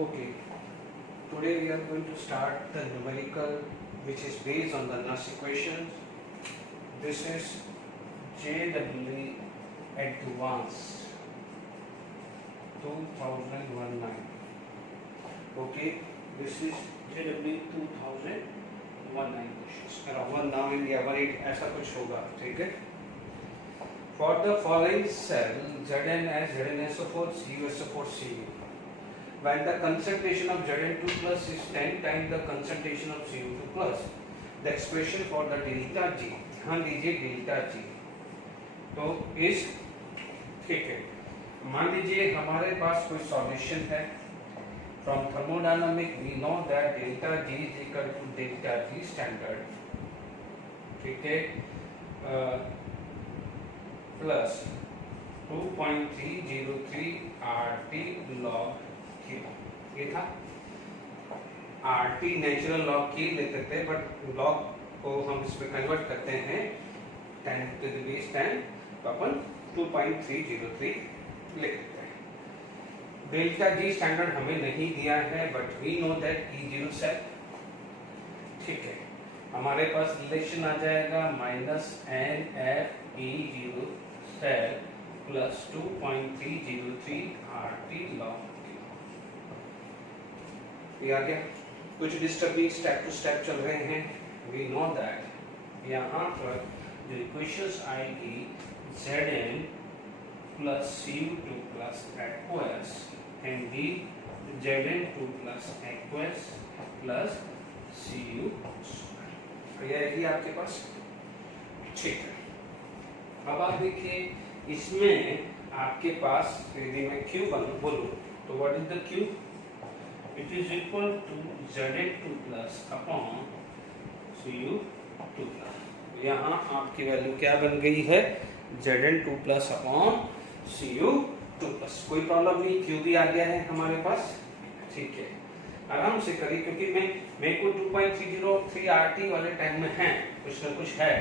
Okay, today we are going to start the numerical which is based on the Nash equations. This is JEE Advanced 2019. Okay, this is JEE 2019 questions. Around now India 18 ऐसा कुछ होगा, ठीक है. For the following cell Zn as Zn(SO4) CuSO4 Cu. When the concentration of Zn2 plus is 10 times the concentration of Cu2 plus, the expression for the delta G, ध्यान दीजिए delta G, तो इस ठीक है, मान लीजिए हमारे पास कोई सॉल्यूशन है. From thermodynamic we know that delta G is equal to delta G standard, ठीक है, प्लस 2.303 RT log Q. ये था RT नेचुरल लॉग की लेते थे, बट लॉग को हम इसमें कन्वर्ट करते हैं 10 to the base 10, तो अपन 2.303 लिख देते हैं. डेल्टा जी स्टैंडर्ड हमें नहीं दिया है, but we know that E0 cell, ठीक है. हमारे पास रिलेशन आ जाएगा -NF E0 cell plus 2.303 RT log. ये आ गया. कुछ डिस्टर्बिंग स्टेप टू स्टेप चल रहे हैं. वी नो दैट यहाँ पर जो इक्वेशंस आएगी Zn plus Cu2 plus aqueous can be Zn2 plus aqueous plus Cu. ये आएगी आपके पास, ठीक है. अब आप देखिए इसमें आपके पास यदि मैं Q बोलूं तो what is the Q? It is equal to Zn2 plus upon Cu2 plus. यहाँ आपकी वैल्यू क्या बन गई है? Zn2 plus upon Cu2 plus. कोई प्रॉब्लम नहीं, Q भी आ गया है हमारे पास, ठीक है. आराम से करिए, क्योंकि मेरे को 2.303 RT वाले टाइम में है, कुछ ना कुछ है,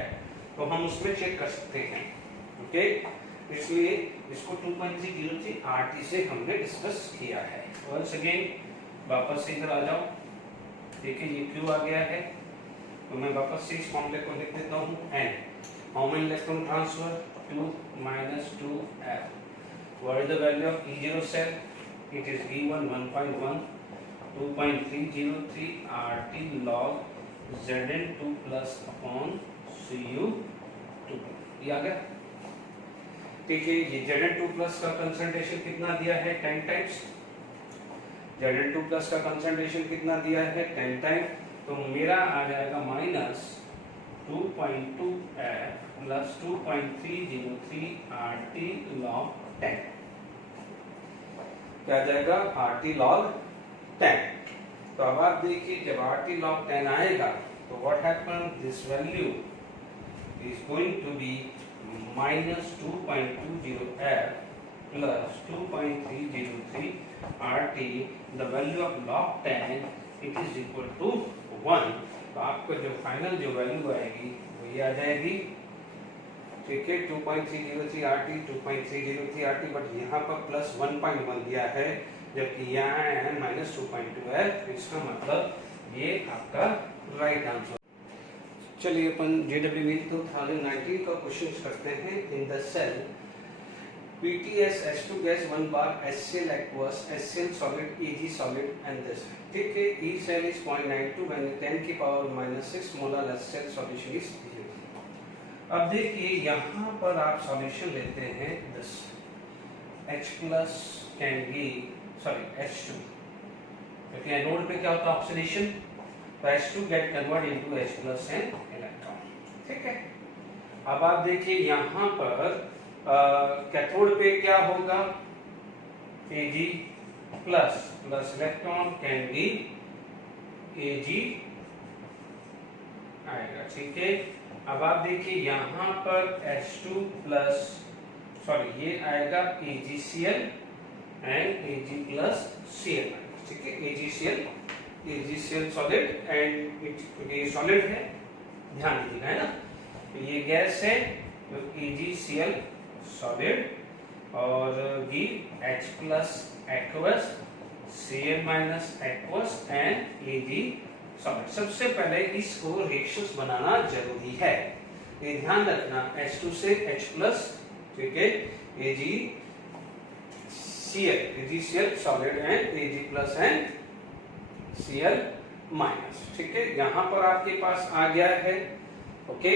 तो हम उसमें चेक कर सकते हैं. ओके, इसलिए इसको 2.303 RT से हमने डिस्कस किया है. वंस अगेन वापस से इधर आ जाओ. देखिए ये Q आ गया है, तो मैं वापस से इस फॉर्मूले को लिख देता हूँ. N how many electron transfer? 2 minus 2F. What is the value of E0 cell? It is E1 1.1 2.303 RT log Zn2 plus upon Cu2. ये आ गया, ठीक है. ये Zn2 plus का कंसंट्रेशन कितना दिया है? 10 टाइम्स. Zn2 प्लस का कंसंट्रेशन कितना दिया है? 10 टाइम. तो मेरा आ जाएगा -2.2F प्लस 2.303 RT log 10. क्या आ जाएगा? RT log 10. तो अब आप देखिए जब RT log 10 आएगा तो what happen, this value is going to be -2.20F plus 2.303 RT. The value of log 10 it is equal to 1. तो आपको जो फाइनल जो वैल्यू आएगी वो ये आ जाएगी, ठीक है. 2.303 RT 2.303 RT, बट यहाँ पर प्लस 1.1 दिया है, जबकि यहाँ है -2.2F. इसका मतलब ये आपका राइट आंसर. चलिए अपन JEE 2019 का क्वेश्चन करते हैं. In the cell PTS H2 gas 1 bar HCl aqueous HCl solid Ag solid and this, ठीक है. E cell is 0.92 when 10 की power -6 molar HCl solution is 0. अब देखिए यहाँ पर आप सॉल्यूशन लेते हैं 10. H plus can be H2, क्योंकि एनोड पे क्या होता है? ऑक्सीडेशन. तो H2 get convert into H plus and electron, ठीक है. अब आप देखिए यहाँ पर कैथोड पे क्या होगा? Ag plus plus electron can be Ag आएगा, ठीक है. अब आप देखिए यहाँ पर H2 प्लस ये आएगा AgCl and Ag plus Cl, ठीक है. AgCl सॉलिड एंड ये सॉलिड है, ध्यान दीजिएगा, है ना. ये गैस है, तो AgCl सॉलिड और give H plus aqueous Cl minus aqueous and Ag solid. सबसे पहले इसको रेशियोस बनाना जरूरी है, ये ध्यान रखना। H2 से H प्लस, ठीक है, AgCl solid and Ag plus and Cl minus, ठीक है। यहां पर आपके पास आ गया है, ओके।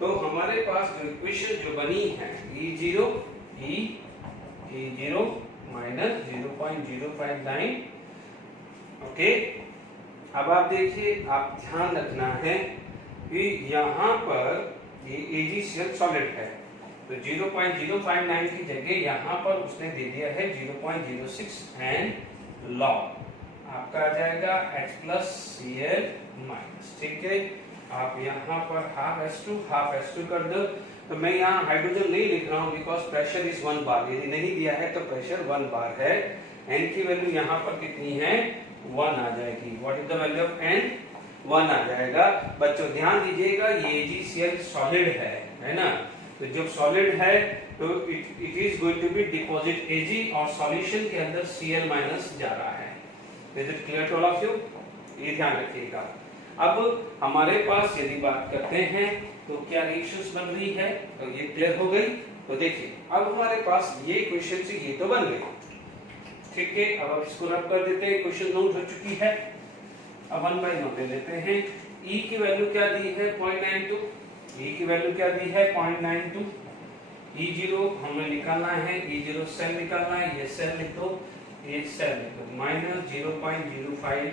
तो हमारे पास जो इक्वेशन जो बनी है E0 माइनस 0.059, ओके। अब आप देखिए, आप ध्यान रखना है कि यहाँ पर ये AgCl सॉलिड है, तो 0.059 की जगह यहाँ पर उसने दे दिया है 0.06 एंड लॉग आपका आ जाएगा H प्लस Cl माइनस, ठीक है। आप यहाँ पर हाफ S2 कर दो। तो मैं यहाँ हाइड्रोजन नहीं लिख रहा हूँ बिकॉज प्रेशर इज 1 बार, यदि नहीं दिया है तो प्रेशर 1 बार है। N की वैल्यू यहाँ पर कितनी है, 1 आ जाएगी। What is the value of N, 1 आ जाएगा। बच्चों ध्यान दीजिएगा, ये AgCl सॉलिड है ना। तो जब सॉलिड है तो it is going to be deposit Ag और सॉल्यूशन के अंदर Cl माइनस जा रहा है। Is it clear to all of you, ये ध्यान रखिएगा। अब हमारे पास यदि बात करते हैं तो क्या रेशियोस बन रही है, तो ये क्लियर हो गई। तो देखिए, अब हमारे पास ये इक्वेशन से ये तो बन गई, ठीक है। अब इसको रब कर देते हैं, इक्वेशन नोट हो चुकी है। अब 1 बाय 1 ले लेते हैं। E की वैल्यू क्या दी है, 0.92। E की वैल्यू क्या दी है, 0.92। E0 हमें निकालना है, E0 सेल निकालना है, ये सेल लिख दो, ये सेल लिख दो, माइनस 0.05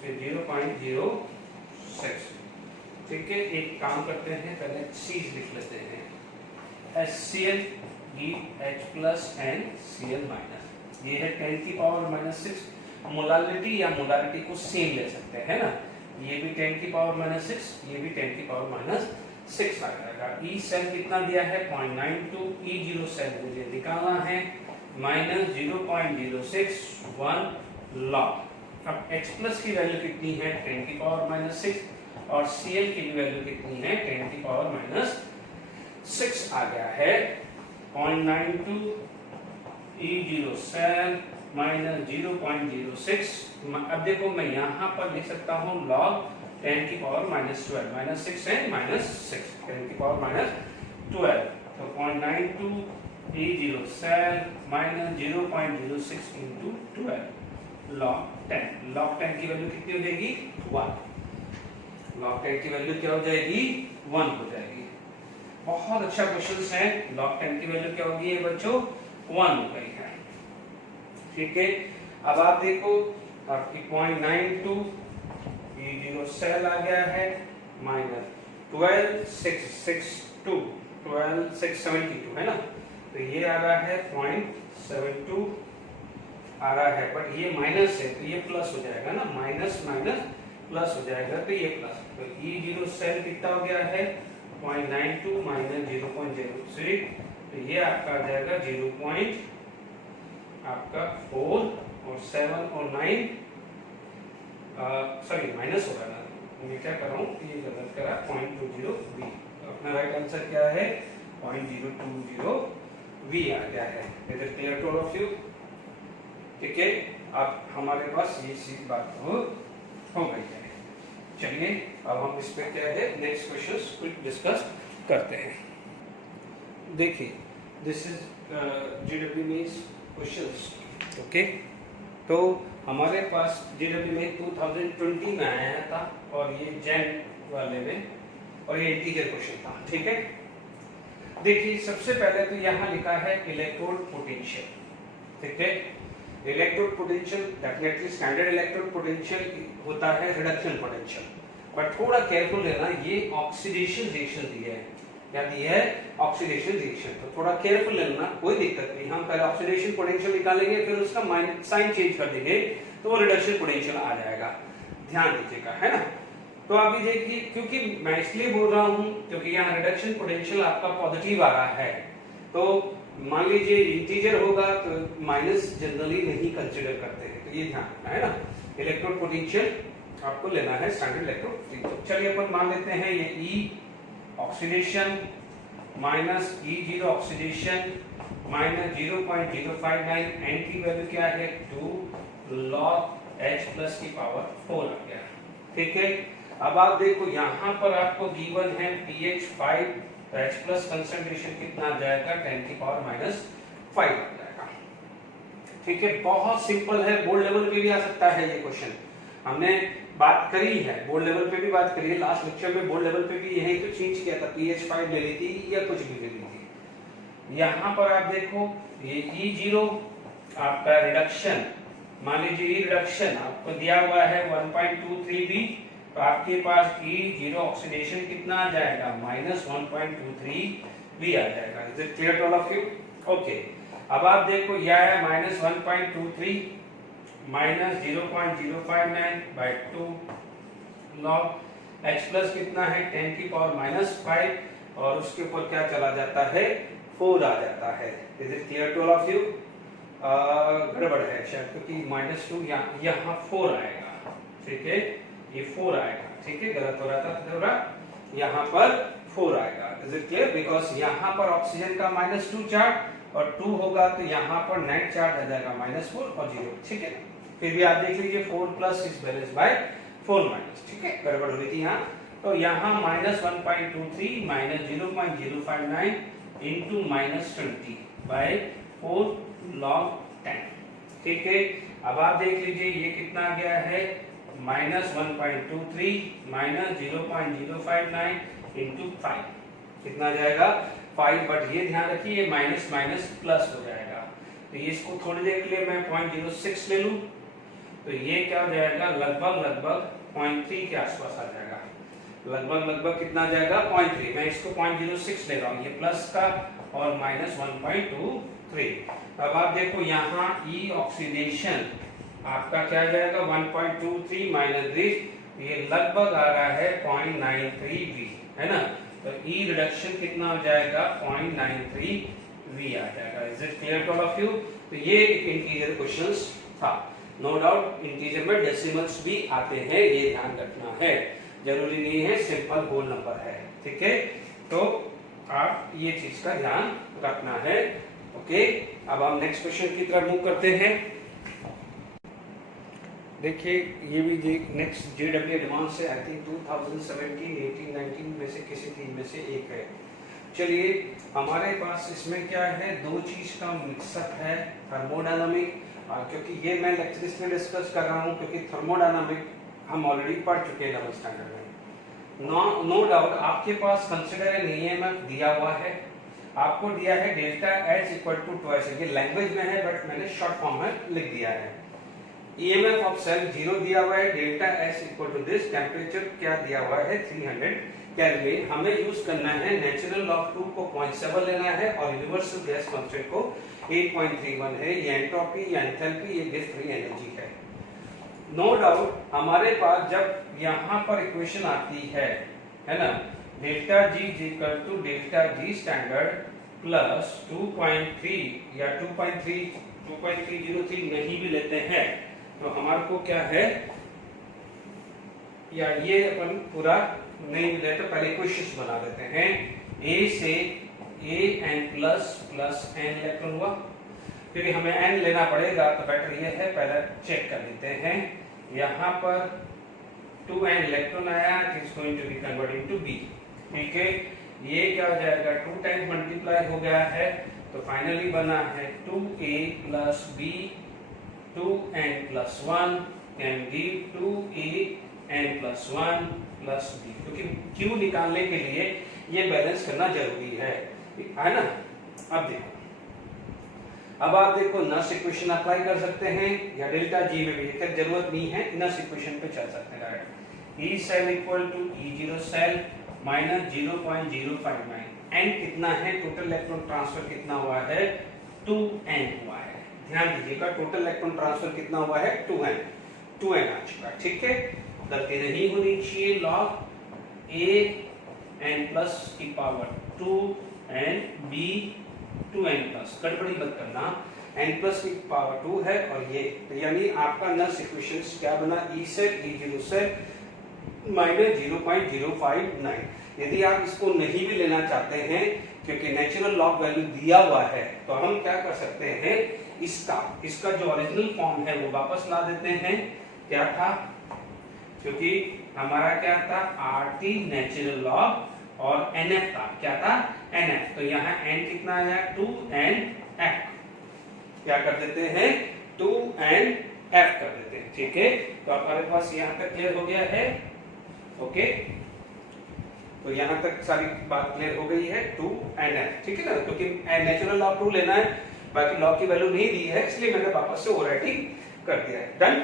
से 0.06, ठीक है। एक काम करते हैं, पहले चीज लिख लेते हैं, HCl H plus and Cl minus, ये है 10 की पावर माइनस 6। मोलालिटी या मोलारिटी को सेम ले सकते हैं ना, ये भी 10 की पावर माइनस 6, ये भी 10 की पावर माइनस 6 आ जाएगा। E सेल कितना दिया है, 0.92। E0 सेल मुझे निकालना है, माइनस 0.061 लॉग। अब H प्लस की वैल्यू कितनी है, 10 की पावर माइनस 6, और Cl की वैल्यू कितनी है, 10 की पावर माइनस 6 आ गया है। 0.92 E0 सेल माइनस 0.06। अब देखो, मैं यहाँ पर लिख सकता हूँ लॉग 10 की power minus 12, minus 6 and minus 6, 10 की पावर माइनस 12। तो 0.92 E0 cell minus 0.06 into 12 log 10। Log 10 की वैल्यू कितनी हो जाएगी, 1। लॉग 10 की वैल्यू क्या हो जाएगी, 1 हो जाएगी। बहुत अच्छा क्वेश्चन है। लॉग 10 की वैल्यू क्या होगी बच्चों, 1 हो गई है, ठीक है। अब आप देखो, आपकी 0.92 E0 सेल आ गया है, माइनस 12,672 है ना। तो ये आ रहा है 0.72 आ रहा है, बट ये माइनस है तो ये प्लस हो जाएगा ना, माइनस माइनस प्लस हो जाएगा, तो ये प्लस। तो E0 सेल कितना हो गया है, 0.92 माइनस 0.03, तो ये आपका आ जाएगा 0. आपका 4 और 7 और 9, सॉरी माइनस होगा ना, मैं क्या कर रहा हूँ, ये गलत करा, 0.20V। तो अपना राइट आंसर क्या है, 0.020V आ गया है। Is it clear to all of you, ठीक है। अब हमारे पास ये चीज बात हो गई है। चलिए, अब हम इस पे क्या है, नेक्स्ट क्वेश्चंस कुछ डिस्कस करते हैं। देखिए, दिस इज GW में क्वेश्चंस, ओके। तो हमारे पास GW में 2020 में आया था, और ये जैन वाले में, और ये इंटीजर क्वेश्चन था, ठीक है। देखिए, सबसे पहले तो यहाँ लिखा है इलेक्ट्रोड पोटेंशियल, ठीक है। Electrode potential definitely standard electrode potential होता है रिडक्शन पोटेंशियल, बट थोड़ा केयरफुल रहना, ये ऑक्सीडेशन रिएक्शन दी है, क्या दी है, ऑक्सीडेशन रिएक्शन। तो थोड़ा केयरफुल रहना, कोई दिक्कत नहीं। हम पहले ऑक्सीडेशन पोटेंशियल निकालेंगे, फिर उसका साइन चेंज कर देंगे, तो वो रिडक्शन पोटेंशियल आ जाएगा, ध्यान दीजिएगा, है ना। तो अभी देखिए, क्योंकि मैं इसलिए बोल रहा हूँ क्योंकि यहाँ रिडक्शन पोटेंशियल आपका पॉजिटिव आ रहा है, तो मान लीजिए इंटीजर होगा तो माइनस जनरली नहीं कंसीडर करते हैं, तो ये ध्यान रखना है ना। इलेक्ट्रोड पोटेंशियल आपको लेना है स्टैंडर्ड इलेक्ट्रोड पोटेंशियल। चलिए अपन मान लेते हैं ये E oxidation minus E0 oxidation minus 0.059, N की वैल्यू क्या है, 2, log h प्लस की पावर 4 आ गया। ठीक है, अब आप देखो यहाँ पर आपको गिवन है pH 5, तो h प्लस कंसंट्रेशन कितना आ जाएगा 10 की पावर माइनस 5 आ जाएगा। ठीक है, बहुत सिंपल है, बोर्ड लेवल पे भी आ सकता है ये क्वेश्चन। हमने बात करी है, बोर्ड लेवल पे भी बात करी है, लास्ट लेक्चर में बोर्ड लेवल पे भी यही तो चेंज किया था, pH 5 ले ली थी या कुछ भी ले ली थी। यहाँ पर आप देखो ये E0 आपका रिडक्शन, मान लीजिए ई रिडक्शन आपको दिया हुआ है 1.23B, तो आपके पास E0 ऑक्सीडेशन कितना आ जाएगा -1.23B आ जाएगा। Is it clear to all of you? Okay, अब आप देखो यह है -1.23 minus 0.059 by 2 log h plus कितना है 10 की पावर माइनस 5 और उसके ऊपर क्या चला जाता है 4 आ जाता है। Is it clear to all of you? गड़बड़ है शायद, क्योंकि -2 यहाँ 4 आएगा। ठीक है, ये 4 आएगा। ठीक है, गलत हो रहा था थोड़ा, यहाँ पर 4 आएगा। Is it clear? बिकॉज यहाँ पर ऑक्सीजन का -2 चार्ज और 2 होगा तो यहाँ पर नेट चार्ज आ जाएगा -4 और 0। ठीक है, फिर भी आप देख लीजिए 4 plus is balance bye 4 minus. ठीक है, गड़बड़ हुई थी यहाँ, तो यहाँ -1.23 माइनस 0.059 इंटू -20 बाय 4 log 10। ठीक है, अब आप देख लीजिए ये कितना आ गया है -1.23 माइनस 0.059 इंटू 5 कितना आ जाएगा 5, बट ये ध्यान रखिए ये माइनस माइनस प्लस हो जाएगा, तो ये इसको थोड़ी देर के लिए मैं 0.06 ले लूं तो ये क्या हो जाएगा लगभग 0.3 के आसपास आ जाएगा। लगभग कितना आ जाएगा 0.3, मैं इसको 0.06 ले रहा हूँ, ये प्लस का और -1.23। अब आप देखो यहाँ ई ऑक्सीडेशन आपका क्या आ जाएगा 1.23 माइनस दिस, ये लगभग आ रहा है 0.93V, है ना, तो ई रिडक्शन कितना हो जाएगा 0.93V आ जाएगा। Is it clear to all of you? तो ये एक इंटीजर क्वेश्चंस था। नो डाउट इंटीजर में डेसिमल्स भी आते हैं, ये ध्यान रखना है, जरूरी नहीं है सिंपल होल नंबर है। ठीक है, तो आप ये चीज का ध्यान रखना है। ओके, अब हम नेक्स्ट क्वेश्चन की तरफ मूव करते हैं। देखिए ये भी नेक्स्ट JEE एडवांस है, आई थिंक 2017, 18, 19 में से किसी तीन में से एक है। चलिए हमारे पास इसमें क्या है, दो चीज का मिक्सअप है, थर्मोडायनामिक, क्योंकि ये मैं लेक्चर में डिस्कस कर रहा हूँ क्योंकि थर्मोडायनामिक हम ऑलरेडी पढ़ चुके हैं 11th स्टैंडर्ड में। नो डाउट आपके पास कंसिडर एन EMF दिया हुआ है, आपको दिया है delta H equal to twice, ये लैंग्वेज में है बट मैंने शॉर्ट फॉर्म में लिख दिया है। EMF ऑफ सेल 0 दिया हुआ है, delta H equal to this, temperature क्या दिया हुआ है 300 केल्विन। हमें यूज करना है नेचुरल लॉग 2 को 0.7 लेना है और यूनिवर्सल गैस कांस्टेंट को 8.31 है। ये एंट्रोपी या एंथैल्पी, ये गेट फ्री एनर्जी है। नो डाउट हमारे पास जब यहाँ पर इक्वेशन आती है ना, delta G equal to delta G standard plus 2.3 या 2.303 नहीं भी लेते हैं तो हमारे को क्या है, या ये अपन पूरा नहीं भी लेते, पहले इक्वेशंस बना देते हैं। A से AN प्लस n इलेक्ट्रॉन हुआ, क्योंकि हमें n लेना पड़ेगा तो बेटर ये है पहले चेक कर लेते हैं। यहाँ पर 2n इलेक्ट्रॉन आया, it is going to be converted into B। ठीक है, ये क्या हो जाएगा 2 टाइम्स मल्टीप्लाई हो गया है तो फाइनली बना है 2A plus B 2n plus 1 can give 2AN plus 1 plus B, क्योंकि Q निकालने के लिए ये बैलेंस करना जरूरी है ना। अब देखो, अब आप देखो नर्स इक्वेशन अप्लाई कर सकते हैं या डेल्टा G में भी खैर जरूरत नहीं है, नर्स इक्वेशन पे चल सकते हैं direct. E cell equal to E0 cell minus 0.059, n कितना है, टोटल इलेक्ट्रॉन ट्रांसफर कितना हुआ है 2n हुआ है। ध्यान दीजिएगा टोटल इलेक्ट्रॉन ट्रांसफर कितना हुआ है 2n आ चुका है। ठीक है, गलती नहीं होनी चाहिए। लॉग AN प्लस की power 2n B 2n plus, गड़बड़ी मत करना, n प्लस की पावर 2 है और ये तो यानी आपका नर्स इक्वेशन क्या बना, E cell E0 cell minus 0.059। यदि आप इसको नहीं भी लेना चाहते हैं क्योंकि नेचुरल लॉग वैल्यू दिया हुआ है तो हम क्या कर सकते हैं, इसका जो ओरिजिनल फॉर्म है वो वापस ला देते हैं। क्या था, क्योंकि हमारा क्या था RT नेचुरल लॉग और NF था, क्या था NF, तो यहाँ n कितना आया 2NF, क्या कर देते हैं 2NF कर देते हैं। ठीक है, तो हमारे पास यहाँ तक क्लियर हो गया है। ओके, तो यहाँ तक सारी बात क्लियर हो गई है 2NF। ठीक है ना, क्योंकि नेचुरल लॉग 2 लेना है, बाकी लॉग की वैल्यू नहीं दी है, इसलिए मैंने वापस से ओवरराइटिंग कर दिया है। डन।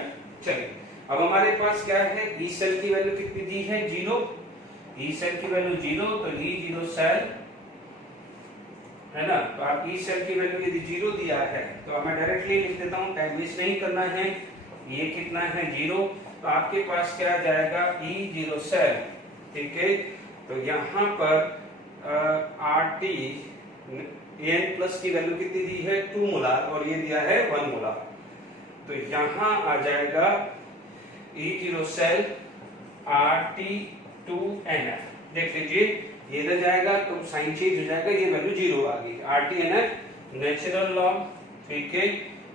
चलिए अब हमारे पास क्या है, ई सेल की वैल्यू कितनी दी है 0, ई सेल की वैल्यू 0, तो E0 सेल है ना, तो आप ई सेल की वैल्यू यदि 0 दिया है तो मैं डायरेक्टली लिख देता हूं, टाइम वेस्ट नहीं करना है। ये कितना है 0, तो आपके पास क्या जाएगा E0 सेल। ठीक है, तो यहाँ पर RT N प्लस की वैल्यू कितनी दी है 2 मोलार और ये दिया है 1 मोलार, तो यहाँ आ जाएगा E0 सेल RT2NF। देख लीजिए ये इधर जाएगा तो साइन चेंज हो जाएगा, ये वैल्यू 0 आ गई। RTNF नेचुरल लॉग, ठीक है,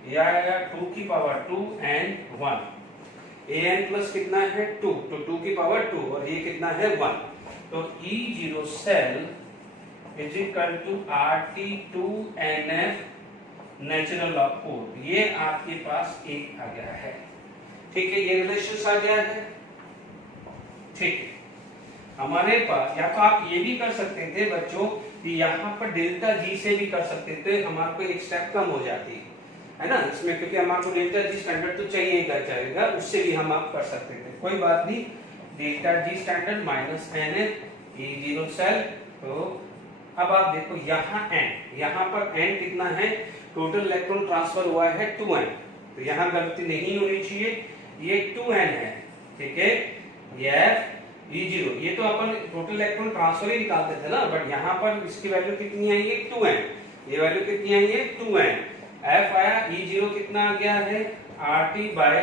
यह आएगा 2 की पावर 2 and 1। AN प्लस कितना है 2, तो 2 की पावर 2 और ये कितना है 1, तो E0 cell is equal to RT2NF natural log 4। ये आपके पास एक आ गया है। ठीक है, ये रिलेशन आ गया है। ठीक है, हमारे पास या तो आप ये भी कर सकते थे बच्चों कि यहाँ पर डेल्टा जी से भी कर सकते थे, हमारे को एक स्टेप कम हो जाती है ना इसमें, क्योंकि हमारे को डेल्टा जी स्टैंडर्ड तो चाहिएगा, उससे भी हम आप कर सकते थे, कोई बात नहीं। Delta G standard minus NF E0 cell. तो अब आप देखो यहाँ n, यहाँ पर n कितना है, टोटल इलेक्ट्रॉन ट्रांसफर हुआ है 2n, तो यहाँ गलती नहीं होनी चाहिए, ये 2n है। ठीक है, ये E0, ये तो अपन टोटल इलेक्ट्रॉन ट्रांसफर ही निकालते थे ना, बट यहाँ पर इसकी वैल्यू कितनी आई है 2n, ये वैल्यू कितनी आई है 2n। F आया E0 कितना आ गया है RT bye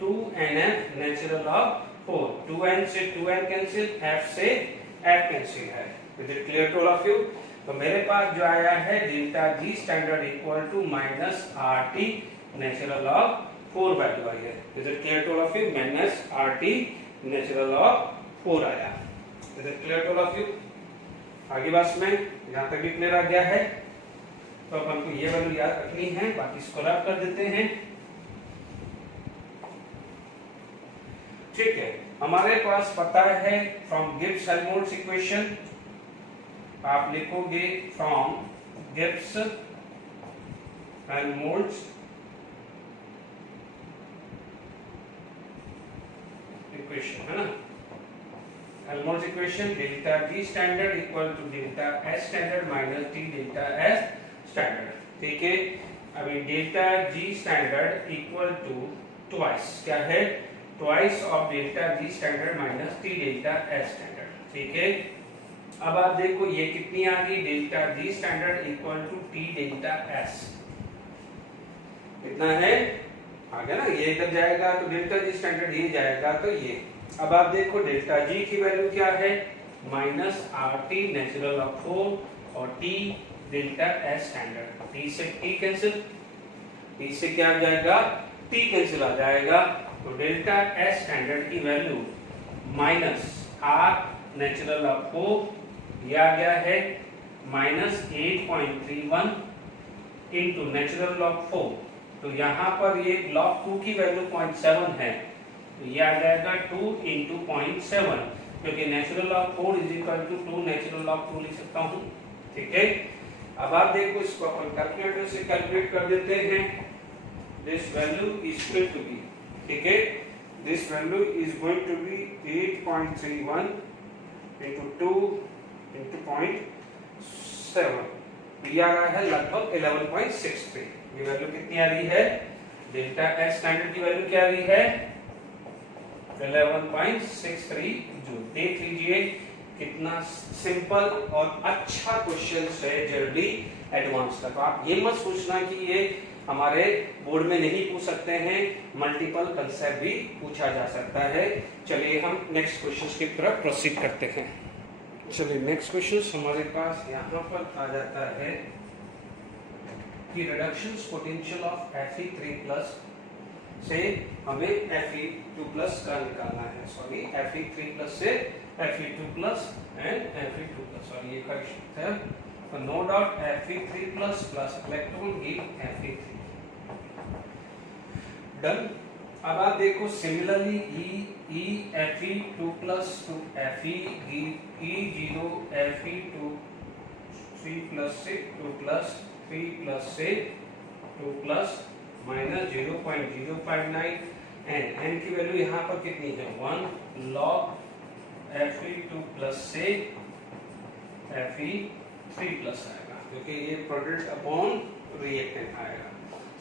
2NF natural log 4, 2n से 2n कैंसिल, F से F कैंसिल है। Is it clear to all of you? तो मेरे पास जो आया है delta G standard equal to minus RT natural log 4 value आई है। Is it clear to all of you? Minus RT natural log 4 आया। Is it clear to all of you? आगे बात में यहाँ तक भी क्लियर आ गया है। तो अपन को ये वैल्यू याद रखनी है, बाकी इसको रब कर देते हैं। ठीक है, हमारे पास पता है फ्रॉम गिब्स हेल्महोल्ट्ज इक्वेशन, आप लिखोगे फ्रॉम गिब्स हेल्महोल्ट्ज इक्वेशन, है ना, Helmholtz equation delta G standard equal to delta S standard minus T delta S standard. ठीक है, अभी delta G standard equal to twice, क्या है, twice of delta G standard minus T delta S standard. ठीक है, अब आप देखो ये कितनी आ गई, delta G standard equal to T delta S, कितना है आ गया ना, ये इधर जाएगा तो डेल्टा जी स्टैंडर्ड ये जाएगा तो ये। अब आप देखो डेल्टा जी की वैल्यू क्या है, माइनस RT नेचुरल लॉग 4 और T delta S standard, T से T कैंसिल, T से क्या आ जाएगा T कैंसिल आ जाएगा, तो डेल्टा एस स्टैंडर्ड की value minus R natural log 4, यह आ गया है माइनस 8.31 इंटू नेचुरल लॉग 4, तो यहाँ पर ये लॉग 2 की वैल्यू 0.7 है, तो ये आ जाएगा 2 इंटू 0.7, क्योंकि natural log 4 is equal to 2 natural log 2 लिख सकता हूँ। ठीक है, अब आप देखो इसको अपन कैलकुलेटर से कैलकुलेट कर देते हैं। This value is going to be, ठीक है, this value is going to be 8.31 into 2 into 0.7, ये आ रहा है लगभग 11.63। ये वैल्यू कितनी आ रही है, डेल्टा एस स्टैंडर्ड की वैल्यू क्या आ रही है 11.63 जूल। देख लीजिए कितना सिंपल और अच्छा क्वेश्चन है जनरली एडवांस का। तो आप ये मत सोचना कि ये हमारे बोर्ड में नहीं पूछ सकते हैं, मल्टीपल कंसेप्ट भी पूछा जा सकता है। चलिए हम नेक्स्ट क्वेश्चन की तरफ प्रोसीड करते हैं। चलिए नेक्स्ट क्वेश्चन हमारे पास यहाँ पर आ जाता है कि रिडक्शन पोटेंशियल ऑफ Fe3+ से हमें Fe2+ का निकालना है, सॉरी Fe3+ से Fe2+ एंड Fe2+, सॉरी ये करेक्शन है। तो no doubt Fe3+ plus electron give Fe3। Done. अब आप देखो similarly E Fe2+ to Fe E0 Fe3+ से 2+ 3+ से 2+ माइनस 0.059 एंड n की वैल्यू यहाँ पर कितनी है 1 log Fe2+ से Fe3+ आएगा, क्योंकि ये प्रोडक्ट अपॉन रिएक्टेंट आएगा।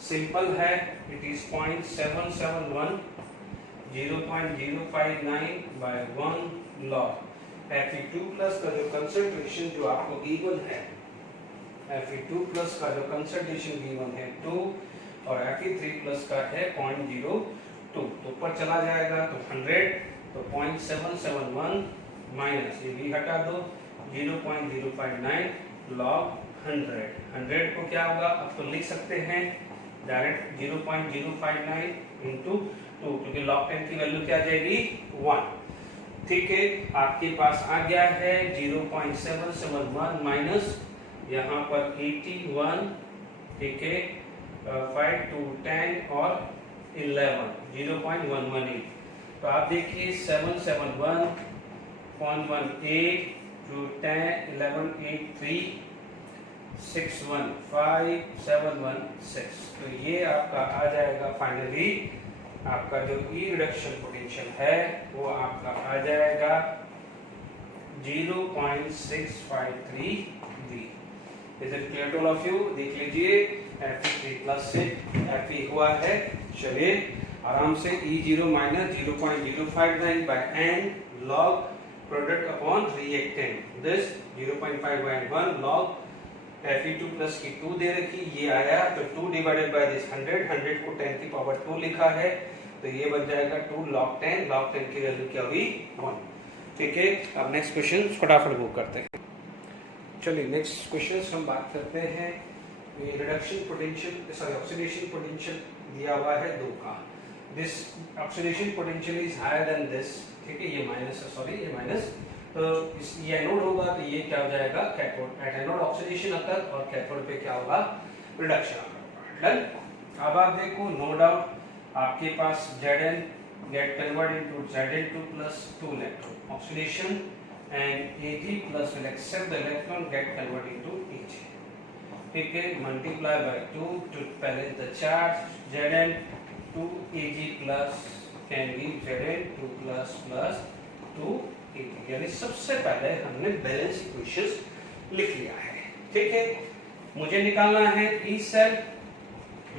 सिंपल है, it is 0.771 0.059 by 1 log Fe2+ का जो कंसंट्रेशन जो आपको गिवन है, Fe2+ का जो कंसंट्रेशन गिवन है 2 और Fe3+ का है 0.02, तो ऊपर चला जाएगा तो 100, तो 0.771 माइनस ये भी हटा दो 0.059 log 100 को क्या होगा, अब तो लिख सकते हैं डायरेक्ट 0.059 इंटू 2, क्योंकि log 10 की वैल्यू क्या आ जाएगी 1। ठीक है, आपके पास आ गया है 0.771 माइनस यहाँ पर 81, ठीक है 5 to 10 और 11 0.118, तो आप देखिए 771.18 to 10 11 8 3 615 716, तो ये आपका आ जाएगा फाइनली आपका जो ई रिडक्शन पोटेंशियल है वो आपका आ जाएगा 0.653 V। Is it clear to all of you? देख लीजिए Fe3+ से Fe हुआ है। चलिए आराम से E0 minus 0.059 by n log product upon reactant, this 0.5/1 log Fe2+ की 2 दे रखी, ये आया तो 2 डिवाइडेड बाय दिस 100 को 10 की पावर 2 लिखा है, तो ये बन जाएगा 2 log 10 की वैल्यू क्या हुई 1। ठीक है, अब नेक्स्ट क्वेश्चन फटाफट वो करते हैं। चलिए नेक्स्ट क्वेश्चन हम बात करते हैं reduction potential, sorry oxidation potential दिया हुआ है 2 का। This oxidation potential is higher than this, ठीक है ये माइनस है, सॉरी ये माइनस, तो ये एनोड होगा तो ये क्या हो जाएगा कैथोड। एट एनोड ऑक्सीडेशन अकर और कैथोड पे क्या होगा रिडक्शन होगा। डन। अब आप देखो नो डाउट आपके पास Zn get convert into Zn2 plus 2 electron oxidation and Ag plus will accept the electron get convert into Ag, ठीक है multiply by 2 to balance the charge Zn2 Ag plus can give Zn2 plus plus 2 यानी सबसे पहले हमने balance equations लिख लिया है। ठीक है, मुझे निकालना है E cell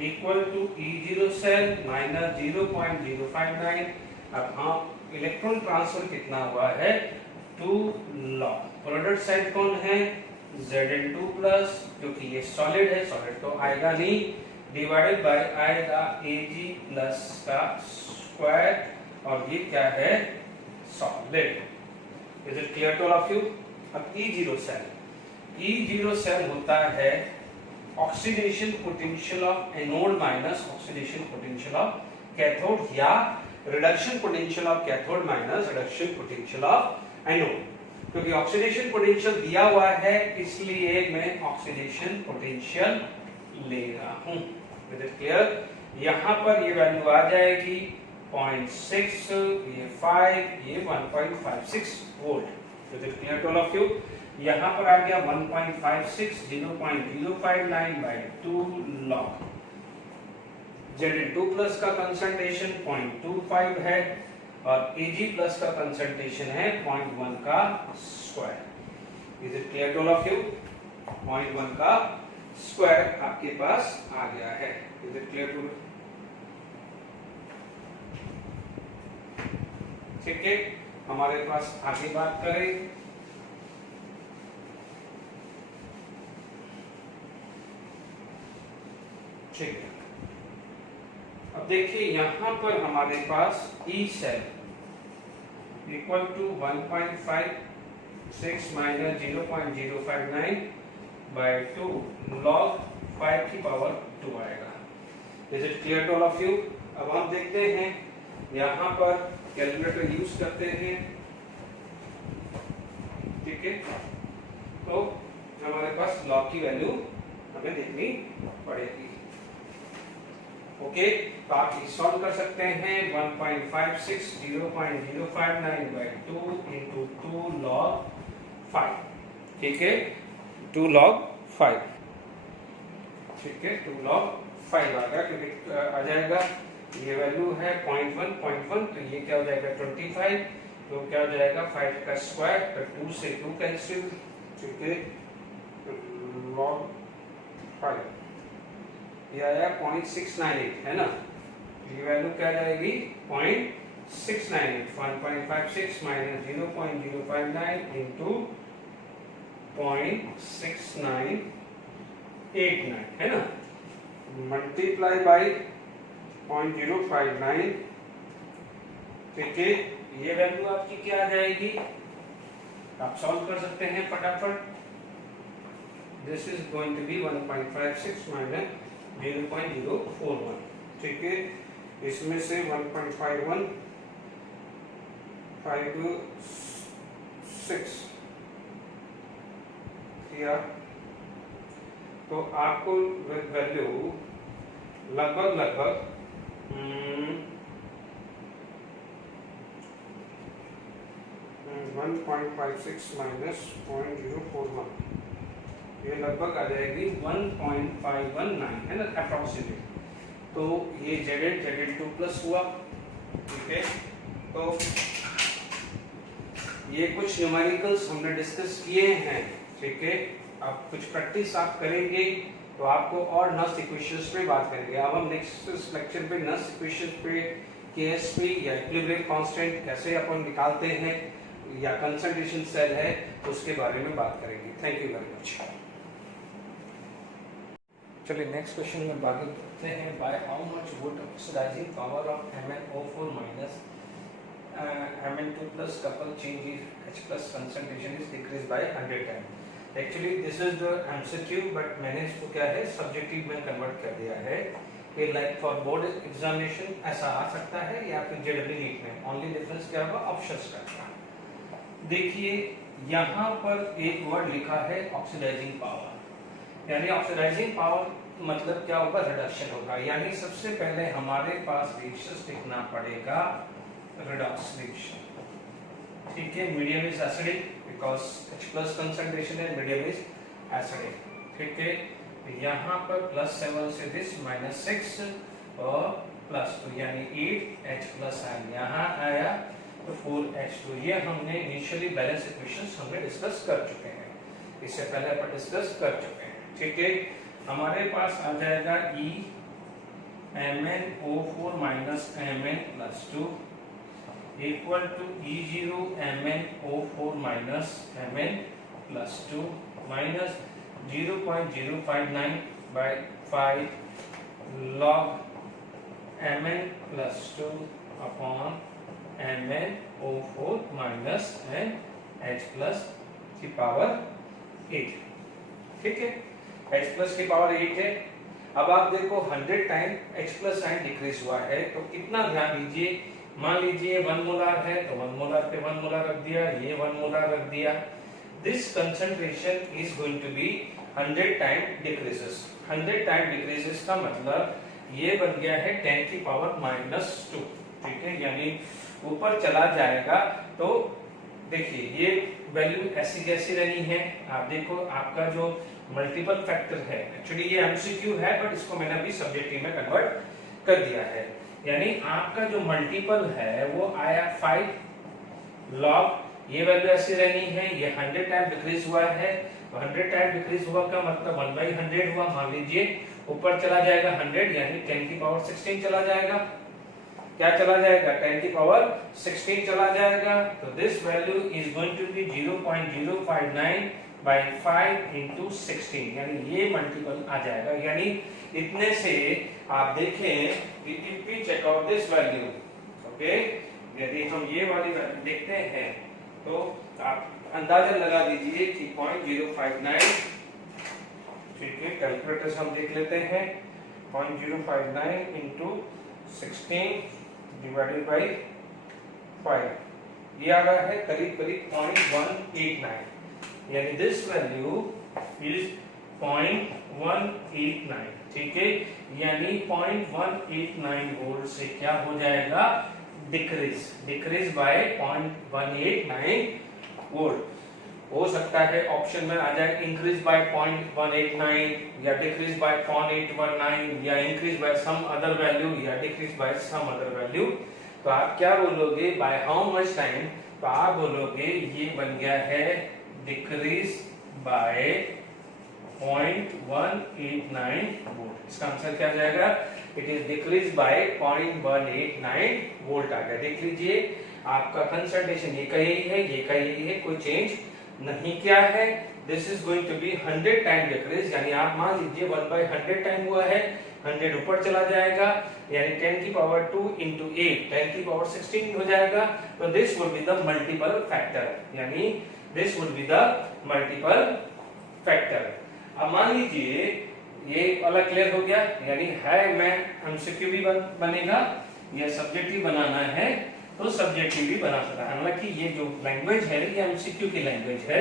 equal to E0 cell minus 0.059। अब हाँ इलेक्ट्रॉन ट्रांसफर कितना हुआ है 2 log, प्रोडक्ट साइड कौन है Zn2 प्लस, क्योंकि ये सॉलिड है सॉलिड तो आएगा नहीं, डिवाइडेड बाय आएगा Ag प्लस का स्क्वायर और ये क्या है solid. Is it clear to all of you? अब E0 सेल होता है oxidation potential of anode minus oxidation potential of cathode, या reduction potential of cathode minus reduction potential of anode, क्योंकि ऑक्सीडेशन पोटेंशियल दिया हुआ है इसलिए मैं ऑक्सीडेशन पोटेंशियल ले रहा हूं। Is it clear? यहां पर ये वैल्यू आ जाएगी 0.6, ये 5, ये 1.56 volt. Is it clear to all of you? यहाँ पर आ गया 1.56 0.059 by 2 log Zn2 प्लस का कंसंट्रेशन 0.25 है और Ag प्लस का कंसंट्रेशन है 0.1 का square. Is it clear to all of you? 0.1 का स्क्वायर आपके पास आ गया है। Is it clear to? ठीक है, हमारे पास आगे बात करें ठीक है। अब देखिए यहां पर हमारे पास E cell equal to 1.5 6 minus 0.059 by 2 log 5 की पावर 2 आएगा। Is it clear to all of you? अब हम देखते हैं यहाँ पर कैलकुलेटर यूज करते हैं, ठीक है। तो हमारे पास लॉग की वैल्यू हमें देखनी पड़ेगी। ओके, तो आप सॉल्व कर सकते हैं 1.56 0.059 by 2 into 2 log 5, ठीक है, 2 log 5, ठीक है, 2 log 5 आएगा, क्योंकि आ जाएगा ये वैल्यू है 0.1, तो ये क्या हो जाएगा 25, तो क्या हो जाएगा 5 का स्क्वायर, तो 2 से 2 कैंसिल, ठीक है, log 5 ये आया 0.698, है ना। ये वैल्यू क्या जाएगी 0.698, 1.56 minus 0.059 into 0.6989, है ना, मल्टीप्लाई बाई 0.059, ठीक है। ये वैल्यू आपकी क्या आ जाएगी, आप सॉल्व कर सकते हैं फटाफट। This is going to be 1.56 minus 0.041, ठीक है। इसमें से 1.51 56 किया, तो आपको वैल्यू लगभग 1.56 माइनस 0.041, ये लगभग आ जाएगी 1.519, है ना, अप्रोक्सीमेट। तो ये Z8 प्लस हुआ, ठीक है। तो ये कुछ न्यूमेरिकल्स हमने डिस्कस किए हैं, ठीक है। अब कुछ प्रैक्टिस आप करेंगे तो आपको और नस्ट इक्वेशंस पे बात करेंगे। अब हम नेक्स्ट लेक्चर पे नस्ट इक्वेशंस पे KSP या इक्विलिब्रियम कांस्टेंट कैसे अपन निकालते हैं या कंसंट्रेशन सेल है उसके बारे में बात करेंगे। Thank you very much. चलिए नेक्स्ट क्वेश्चन में बात करते हैं। By how much would oxidising power of MnO4 minus Mn2 plus couple change H plus concentration is decreased by 100 times। Actually this is the MCQ, but मैंने इसको क्या है subjective में कन्वर्ट कर दिया है कि लाइक फॉर बोर्ड एग्जामिनेशन ऐसा आ सकता है या फिर जेडब्ल्यू नीट में। ओनली डिफरेंस क्या होगा ऑप्शंस का। देखिए यहाँ पर एक वर्ड लिखा है ऑक्सीडाइजिंग पावर, यानी ऑक्सीडाइजिंग पावर मतलब क्या होगा रिडक्शन होगा, यानी सबसे पहले हमारे पास रिएक्शन लिखना पड़ेगा redox reaction, ठीक है। Medium is acidic because H plus concentration है, मीडियम इज एसिडिक, ठीक है। यहाँ पर +7 से दिस -6 और प्लस, तो यानी 8H प्लस आया, यहाँ आया तो 4H2। ये हमने इनिशियली बैलेंस इक्वेशंस हमने डिस्कस कर चुके हैं, इससे पहले अपन डिस्कस कर चुके हैं, ठीक है। हमारे पास आ जाएगा E MnO4 minus Mn plus 2 equal to E0 MnO4 minus Mn plus 2 minus 0.059 by 5 log Mn plus 2 upon MnO4 minus H plus की पावर 8, ठीक है। H plus की पावर 8 है। अब आप देखो 100 time H plus sign decrease हुआ है, तो कितना ध्यान दीजिए, मान लीजिए 1 मोलार है तो 1 मोलार पे 1 मोलार रख दिया, ये 1 मोलार रख दिया। This concentration is going to be 100 time decreases. 100 time decreases का मतलब ये बन गया है 10 की पावर -2, ठीक है, यानी ऊपर चला जाएगा। तो देखिए ये वैल्यू ऐसी कैसी रहनी है, आप देखो आपका जो मल्टीपल फैक्टर है, एक्चुअली ये MCQ है बट इसको मैंने अभी सब्जेक्टिव में कन्वर्ट कर दिया है, यानी आपका जो मल्टीपल है वो आया 5 लॉग, ये वैल्यू ऐसी रहनी है, ये 100 टाइम डिक्रीज हुआ है, तो 100 टाइम डिक्रीज हुआ का मतलब 1/100 हुआ, मान लीजिए ऊपर चला जाएगा 100, यानी 10 की पावर 16 चला जाएगा। क्या चला जाएगा 10 की पावर 16 चला जाएगा, तो this value is going to be 0.059 by 5 into 16, यानी ये मल्टीपल आ जाएगा। यानी इतने से आप देखें कि if we check out this value, okay, यदि हम ये वाली वैल्यू देखते हैं तो आप अंदाजा लगा दीजिए कि 0.059, ठीक है, कैलकुलेटर से हम देख लेते हैं, 0.059 इंटू 16 डिवाइडेड बाई 5, ये आ रहा है करीब करीब 0.189, यानी दिस वैल्यू इज 0.189, ठीक है, यानी 0.189 वोल्ट से क्या हो जाएगा, डिक्रीज बाय 0.189 वोल्ट। हो सकता है ऑप्शन में आ जाए इंक्रीज बाय 0.189 या डिक्रीज बाय 0.819 या increase by some other value या decrease by some other value. तो आप क्या बोलोगे, बाय हाउ मच टाइम, तो आप बोलोगे ये बन गया है डिक्रीज बाय 0.189 वोल्ट। इसका आंसर क्या जाएगा, it is decrease by 0.189 volt आ गया। देख लीजिए आपका कंसंट्रेशन ये का यही है, ये का यही है, कोई चेंज नहीं किया है। This is going to be 100 time decrease, यानी आप मान लीजिए 1/100 टाइम हुआ है, 100 ऊपर चला जाएगा, यानी 10 की पावर 2 इंटू 8 10 की पावर 16 हो जाएगा। तो this would be the multiple factor, यानी this would be the multiple factor. अब मान लीजिए ये वाला क्लियर हो गया, यानी है मैं एमसीक्यू भी बनेगा या सब्जेक्टिव बनाना है तो सब्जेक्टिव भी बना सकता है। हालांकि ये जो लैंग्वेज है ये एमसीक्यू की लैंग्वेज है।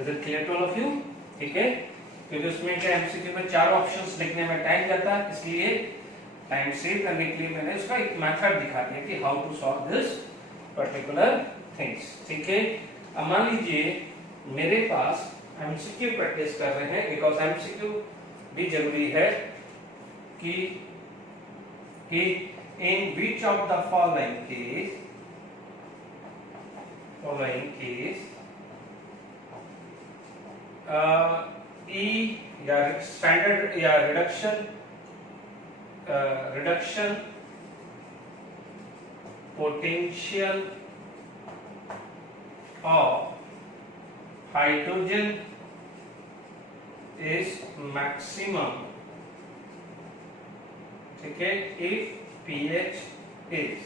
Is it clear to all of you, ठीक है, क्योंकि उसमें क्या एमसीक्यू में 4 ऑप्शंस लिखने में टाइम जाता है, इसलिए टाइम सेव करने के लिए मैंने उसका एक मेथड दिखा दिया कि how to solve this particular things, ठीक है। अब मान लीजिए मेरे पास एमसीक्यू प्रैक्टिस कर रहे हैं, बिकॉज एमसीक्यू भी जरूरी है कि in which of the following case E या स्टैंडर्ड या reduction potential of hydrogen is maximum, ठीक है, इफ pH is,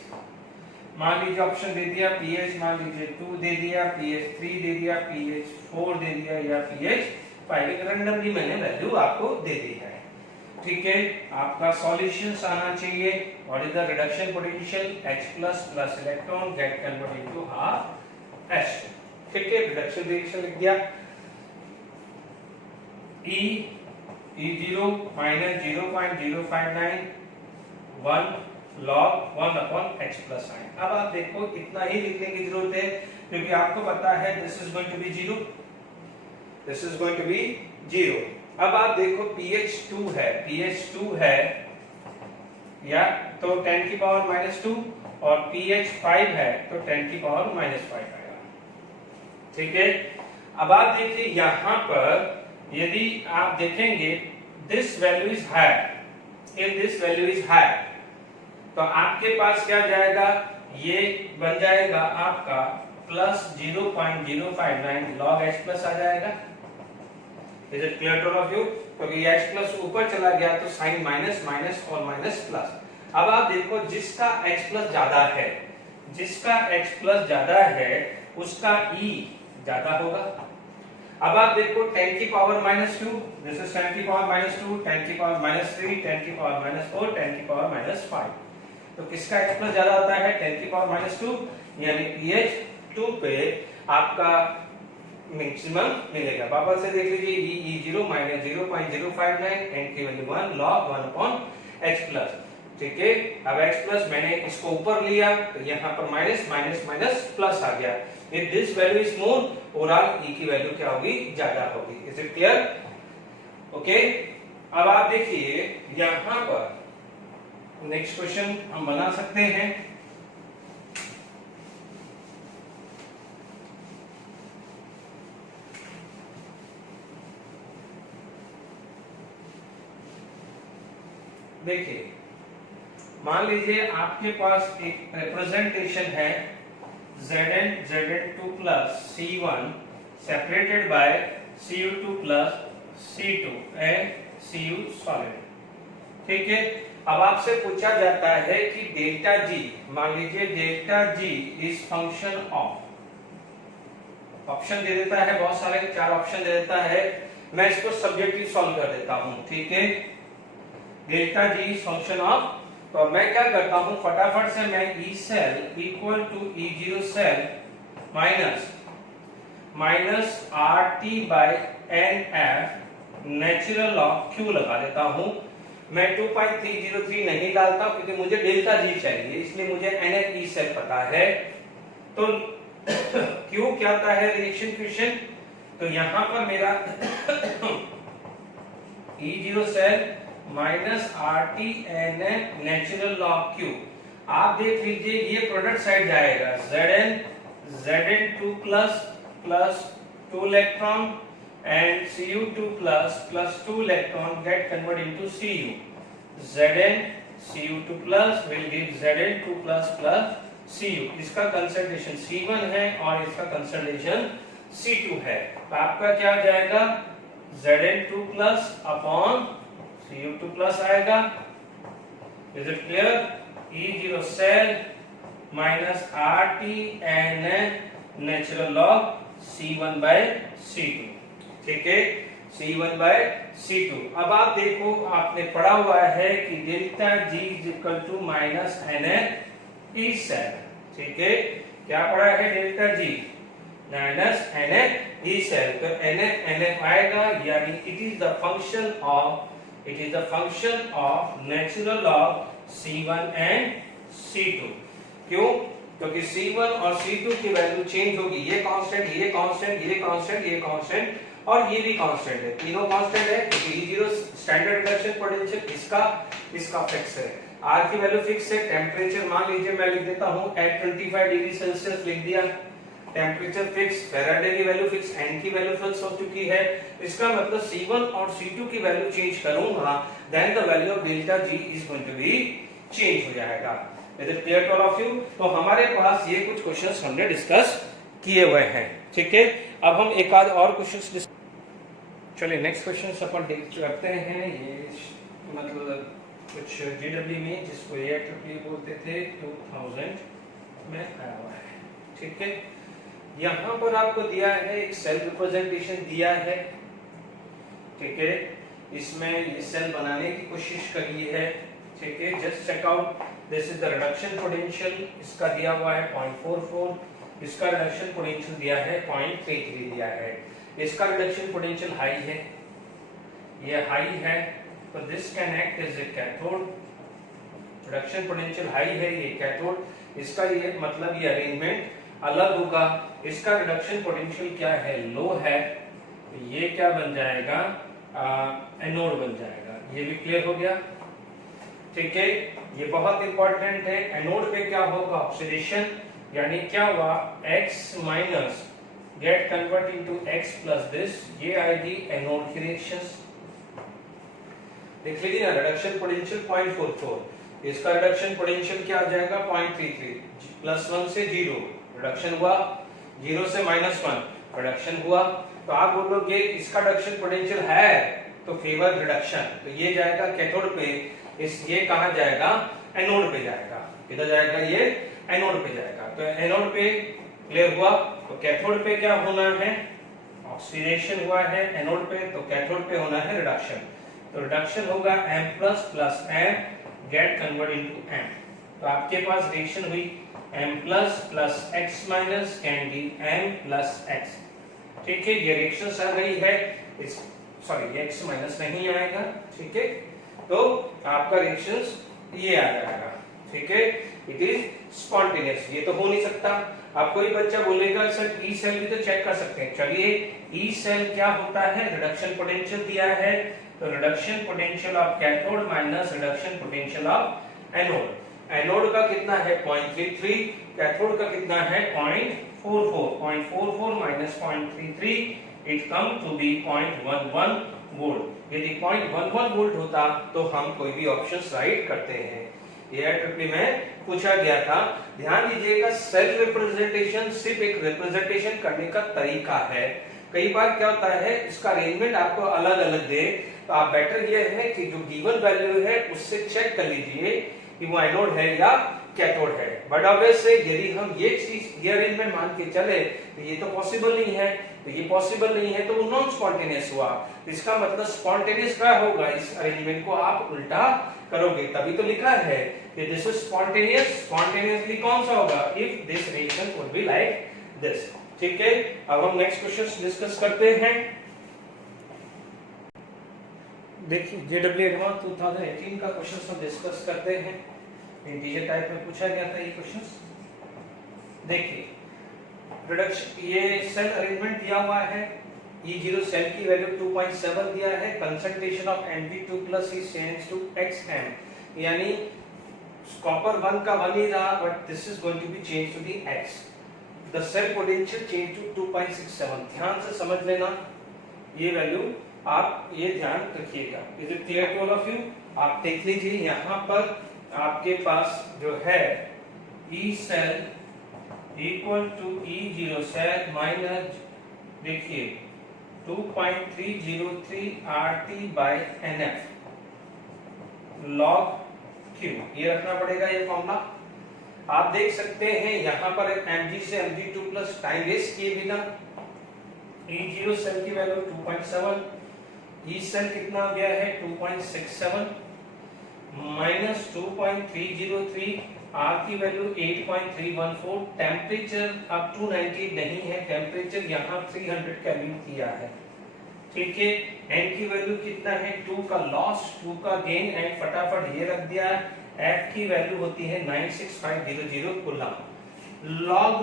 मान लीजिए ऑप्शन दे दिया pH मान लीजिए 2 दे दिया, pH 3 दे दिया, pH 4 दे दिया या pH 5, रैंडमली मैंने वैल्यू आपको दे दी है, ठीक है। आपका सॉल्यूशंस आना चाहिए, what is the reduction potential, H plus electron get convert into half H, ठीक है, रिडक्शन रिएक्शन लिख दिया। E0 minus 0.059 1 log 1 upon H plus आइन। अब आप देखो इतना ही लिखने की जरूरत है, क्योंकि आपको पता है this is going to be 0, this is going to be 0। अब आप देखो pH 2 है या तो 10 की पावर -2 और pH 5 है तो 10 की पावर -5 आएगा, ठीक है। अब आप देखिए यहां पर यदि आप देखेंगे this value is higher, if this value is high, तो आपके पास क्या जाएगा, ये बन जाएगा आपका प्लस 0.059 log H प्लस आ जाएगा। Is it clear to all of you, क्योंकि H प्लस ऊपर चला गया तो साइन माइनस माइनस और माइनस प्लस। अब आप देखो जिसका H प्लस ज्यादा है, जिसका H प्लस ज्यादा है उसका E ज्यादा होगा। अब आप देखो 10 की पावर -2, दिस इज 10 की पावर -2, 10 की पावर -3, 10 की पावर -4, 10 की पावर -5, तो किसका H प्लस ज्यादा होता है, 10 की पावर -2, यानी pH 2 पे आपका मैक्सिमम मिलेगा। वापस से देख लीजिए E0 माइनस 0.059 n की value 1 log 1 upon H plus, ठीक है। अब H प्लस मैंने इसको ऊपर लिया तो यहाँ पर माइनस माइनस माइनस प्लस आ गया। If this value is more, overall E की वैल्यू क्या होगी, ज्यादा होगी। Is it clear, okay. अब आप देखिए यहां पर नेक्स्ट क्वेश्चन हम बना सकते हैं। देखिए मान लीजिए आपके पास एक रिप्रेजेंटेशन है Zn2 plus C1 separated by Cu2 plus C2 and Cu solid, ठीक है। अब आपसे पूछा जाता है कि डेल्टा G, मान लीजिए delta G is function option दे देता है बहुत सारे, 4 ऑप्शन दे देता है, मैं इसको सब्जेक्टिव सॉल्व कर देता हूं, ठीक है। डेल्टा जी फंक्शन ऑफ, तो मैं क्या करता हूं फटाफट से, मैं E cell equal to E zero cell minus R T by N F natural log Q लगा देता हूं। मैं 2.303 नहीं डालता क्योंकि मुझे डेल्टा जी चाहिए, इसलिए मुझे एन एफ ई सेल पता है। तो क्यू क्या आता है रिएक्शन क्वेश्चन, तो यहां पर मेरा E zero cell minus R T N F natural log Q. आप देख लीजिए ये प्रोडक्ट साइड जाएगा, Zn 2 plus 2 electron and Cu2 plus 2 electron get converted into Cu. Zn Cu2 plus will give Zn 2 plus Cu. इसका concentration C1 है और इसका concentration C2 है, तो आपका क्या आ जाएगा Zn2 plus upon Cu2 plus आएगा। Is it clear? E0 cell minus RTNN natural log C1 by C2, ठीक है, C1 by C2। अब आप देखो आपने पढ़ा हुआ है कि delta G is equal to minus NF E cell, ठीक है, क्या पढ़ा है delta G minus NF E cell, तो NF आएगा, यानी it is the function of natural log C1 and C2। क्यों? क्योंकि C1 और C2 की वैल्यू चेंज होगी, ये कांस्टेंट, ये कांस्टेंट, ये कांस्टेंट, ये कांस्टेंट और ये भी कांस्टेंट है, तीनों कांस्टेंट है क्योंकि E0 स्टैंडर्ड रिडक्शन पोटेंशियल इसका फिक्स है, R की वैल्यू फिक्स है। टेम्परेचर मान लीजिए मैं लिख देता हूं एट 25 डिग्री सेल्सियस लिख दिया, टेम्परेचर फिक्स, फैराडे की वैल्यू फिक्स, N की वैल्यू फिक्स हो चुकी है। इसका मतलब C1 और C2 की वैल्यू चेंज करूंगा, then the value of delta G is going to be change हो जाएगा। Is it clear to all of you? तो हमारे पास ये कुछ क्वेश्चंस हमने डिस्कस किए हुए हैं, ठीक है। अब हम एक आध और क्वेश्चंस, चलिए नेक्स्ट क्वेश्चन अपन करते हैं। ये मतलब कुछ GW में जिसको AIEEE बोलते थे 2000 में आया हुआ है, ठीक है। यहाँ पर आपको दिया है एक सेल रिप्रेजेंटेशन दिया है, ठीक है, इसमें ये सेल बनाने की कोशिश करी है, ठीक है। Just check out, this is the reduction potential, इसका दिया हुआ है 0.44, इसका रिडक्शन पोटेंशियल दिया है 0.33 दिया है, इसका रिडक्शन पोटेंशियल हाई है, ये हाई है, तो this can act as a cathode, reduction potential high है, ये कैथोड, इसका ये मतलब ये अरेंजमेंट अलग होगा। इसका रिडक्शन पोटेंशियल क्या है, लो है, तो ये क्या बन जाएगा, एनोड बन जाएगा। ये भी क्लियर हो गया, ठीक है। ये बहुत इंपॉर्टेंट है, एनोड पे क्या होगा, ऑक्सीडेशन, यानी क्या हुआ X minus gate convert into X plus this, ये आएगी एनोड की रिएक्शन। देख लीजिए ना, रिडक्शन पोटेंशियल 0.44, इसका रिडक्शन पोटेंशियल क्या आ जाएगा 0.33, +1 से 0 रिडक्शन हुआ, 0 से -1 रिडक्शन हुआ, तो आप बोलोगे इसका रिडक्शन पोटेंशियल है तो फेवर रिडक्शन, तो ये जाएगा कैथोड पे, ये कहां जाएगा, एनोड पे जाएगा, किधर जाएगा, ये एनोड पे जाएगा। तो एनोड पे क्लियर हुआ, तो कैथोड पे क्या होना है, ऑक्सीडेशन हुआ है एनोड पे, तो कैथोड पे होना है रिडक्शन, तो रिडक्शन होगा M plus M gate convert into M, तो आपके पास रिएक्शन हुई M plus X minus can be M plus X, ठीक है। ये रिएक्शन आ रही है, सॉरी ये X माइनस नहीं आएगा, ठीक है, तो आपका रिएक्शंस ये आ जाएगा, ठीक है। इट इज स्पॉन्टेनियस, ये तो हो नहीं सकता। आप कोई बच्चा बोलेगा सर ई सेल भी तो चेक कर सकते हैं, चलिए ई सेल क्या होता है, रिडक्शन पोटेंशियल दिया है, तो reduction potential of cathode minus reduction potential of anode, anode का कितना है 0.33, कैथोड का कितना है 0.44 minus 0.33, it come to be 0.11 volt. यदि 0.11 वोल्ट होता तो हम कोई भी ऑप्शन राइट करते हैं। AIEEE में पूछा गया था, ध्यान दीजिएगा, सेल रिप्रेजेंटेशन सिर्फ एक रिप्रेजेंटेशन करने का तरीका है। कई बार क्या होता है, इसका अरेंजमेंट आपको अलग अलग दे, तो आप बेटर ये है कि जो गिवन वैल्यू है उससे चेक कर लीजिए कि वो एनोड है या कैथोड है। बट ऑब्वियसली यदि हम ये चीज ये अरेंजमेंट मान के चले तो ये तो पॉसिबल नहीं है, तो ये पॉसिबल नहीं है तो वो नॉन स्पॉन्टेनियस हुआ। इसका मतलब स्पॉन्टेनियस क्या होगा, इस अरेंजमेंट को आप उल्टा करोगे, तभी तो लिखा है कि दिस इज स्पॉन्टेनियस। स्पॉन्टेनियसली कौन सा होगा, if this reaction would be like this. ठीक है, अब हम नेक्स्ट क्वेश्चन डिस्कस करते हैं। देखिए जेडब्ल्यू एडवांस 2018 का क्वेश्चन हम डिस्कस करते हैं। इंटीजर टाइप में पूछा गया था ये क्वेश्चन। देखिए प्रोडक्शन, ये सेल अरेंजमेंट दिया हुआ है। E0 सेल की वैल्यू 2.7 दिया है। Concentration of Mg2+ is change to xm, यानी कॉपर 1 का 1 ही रहा, but this is going to be change to the x। The cell potential change to 2.67। ध्यान से समझ लेना ये वैल्यू, आप ये ध्यान रखिएगा। Is it clear to all of you? आप देख लीजिए यहाँ पर आपके पास जो है E cell equal to E0 cell minus, देखिए 2.303 RT by NF log Q, ये रखना पड़ेगा ये फॉर्मूला। आप देख सकते हैं यहाँ पर Mg से Mg2+ टाइम वेस्ट किए बिना E0 सेल की वैल्यू 2.7, E सेल कितना गया है 2.67 माइनस 2.303, R की वैल्यू 8.314। टेम्परेचर अब 290 नहीं है, टेम्परेचर यहाँ 300 केल्विन किया है। ठीक है, N की वैल्यू कितना है 2 का लॉस 2 का गेन, एंड फटाफट ये रख दिया। F की वैल्यू होती है 96500 कूलम। लॉग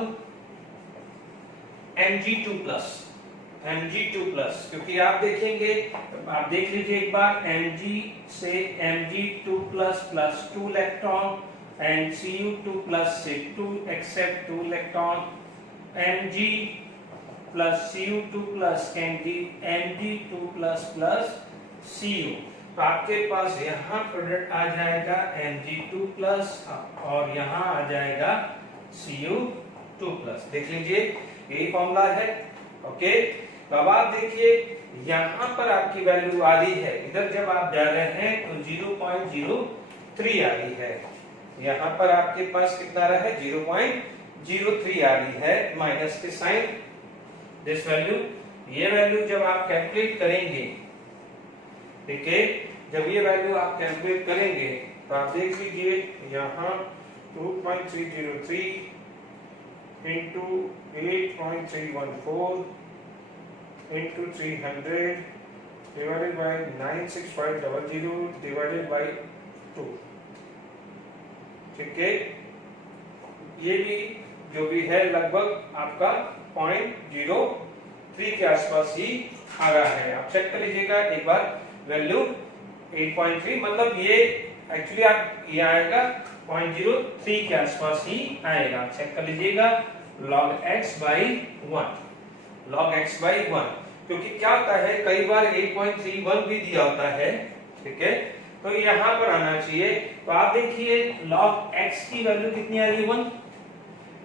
Mg2+, क्योंकि आप देखेंगे, आप देख लीजिए एक बार, Mg से Mg2+ plus 2 electron and Cu2+ से 2 accept 2 electron, Mg plus Cu2+ can give Mg2+ plus Cu। तो आपके पास यहाँ प्रोडक्ट आ जाएगा Mg2+ और यहाँ आ जाएगा Cu2+। देख लीजिए यही फॉर्मूला है। ओके, तो अब आप देखिए यहाँ पर आपकी वैल्यू आ रही है, इधर जब आप जा रहे हैं तो 0.03 आ रही है, यहाँ पर आपके पास कितना रहा है 0.03 आ रही है, माइनस के साइन दिस वैल्यू। ये वैल्यू जब आप कैलकुलेट करेंगे, ठीक है, जब ये वैल्यू आप कैलकुलेट करेंगे तो आप देख लीजिए यहाँ 2.303 into 8.314 into 300 divided by 96500 divided by 2। ठीक है, ये भी जो भी है लगभग आपका 0.03 के आसपास ही आ रहा है। आप चेक कर लीजिएगा एक बार, वैल्यू 8.3 मतलब ये एक्चुअली आप ये आएगा 0.03 के आसपास ही आएगा। चेक कर लीजिएगा log x/1, log x/1, क्योंकि क्या होता है कई बार 8.31 भी दिया होता है। ठीक है, तो यहाँ पर आना चाहिए। तो आप देखिए log x की वैल्यू कितनी आ रही है 1,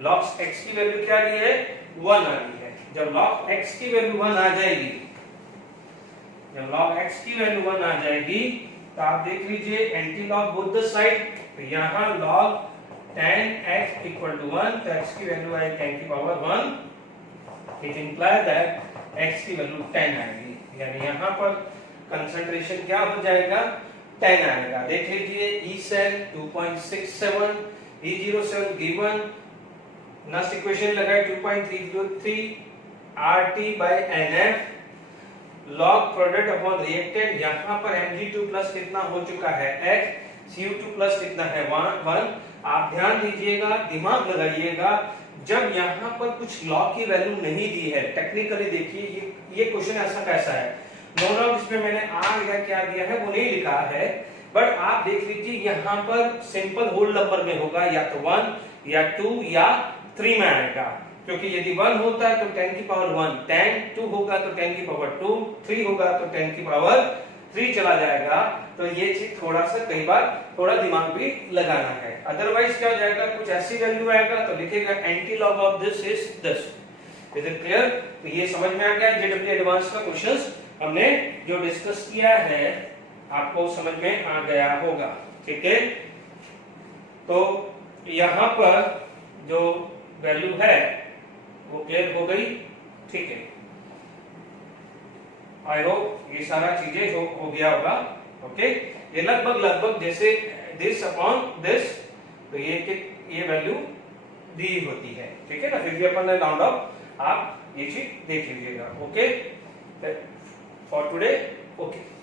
log x की वैल्यू क्या आ रही है 1 आ रही है। जब log x की वैल्यू 1 आ जाएगी, जब log x की वैल्यू 1 आ जाएगी तो आप देख लीजिए anti log both the side, तो यहाँ log tan x equal to 1, तो x की वैल्यू आएगी 10 की power 1, it imply that x की वैल्यू 10 आएगी, यानी यहाँ पर कंसंट्रेशन क्या हो जाएगा 10 आएगा। देख लीजिए E cell 2.67, E0 cell given, next equation लगाए 2.303 RT by NF log product upon reactant. यहाँ पर Mg2+ कितना हो चुका है x, Cu2+ कितना है 1। आप ध्यान दीजिएगा, दिमाग लगाइएगा, जब यहाँ पर कुछ लॉग की वैल्यू नहीं दी है, टेक्निकली देखिए ये क्वेश्चन ऐसा कैसा है, नो डाउट इसमें मैंने आर या क्या दिया है वो नहीं लिखा है, बट आप देख लीजिए यहाँ पर सिंपल होल नंबर में होगा, या तो 1 या 2 या 3 में आएगा, क्योंकि यदि 1 होता है तो 10 की पावर 1, 10 2 होगा तो 10 की पावर 2, 3 होगा तो 10 की पावर 3 चला जाएगा। तो ये चीज थोड़ा सा कई बार थोड़ा दिमाग भी लगाना है, अदरवाइज क्या हो जाएगा कुछ ऐसी वैल्यू आएगा तो लिखेगा anti log of this is this. Is it clear? तो ये समझ में आ गया जेडब्ल्यू एडवांस का क्वेश्चंस हमने जो डिस्कस किया है, आपको समझ में आ गया होगा। ठीक है, तो यहाँ पर जो वैल्यू है वो क्लियर हो गई, ठीक है। आई होप ये सारा चीजें हो गया होगा, ओके। ये लगभग जैसे दिस अपॉन दिस, तो ये वैल्यू दी होती है, ठीक है ना। फिर भी अपन ने राउंड ऑफ, आप ये चीज देख लीजिएगा, ओके। For today, okay.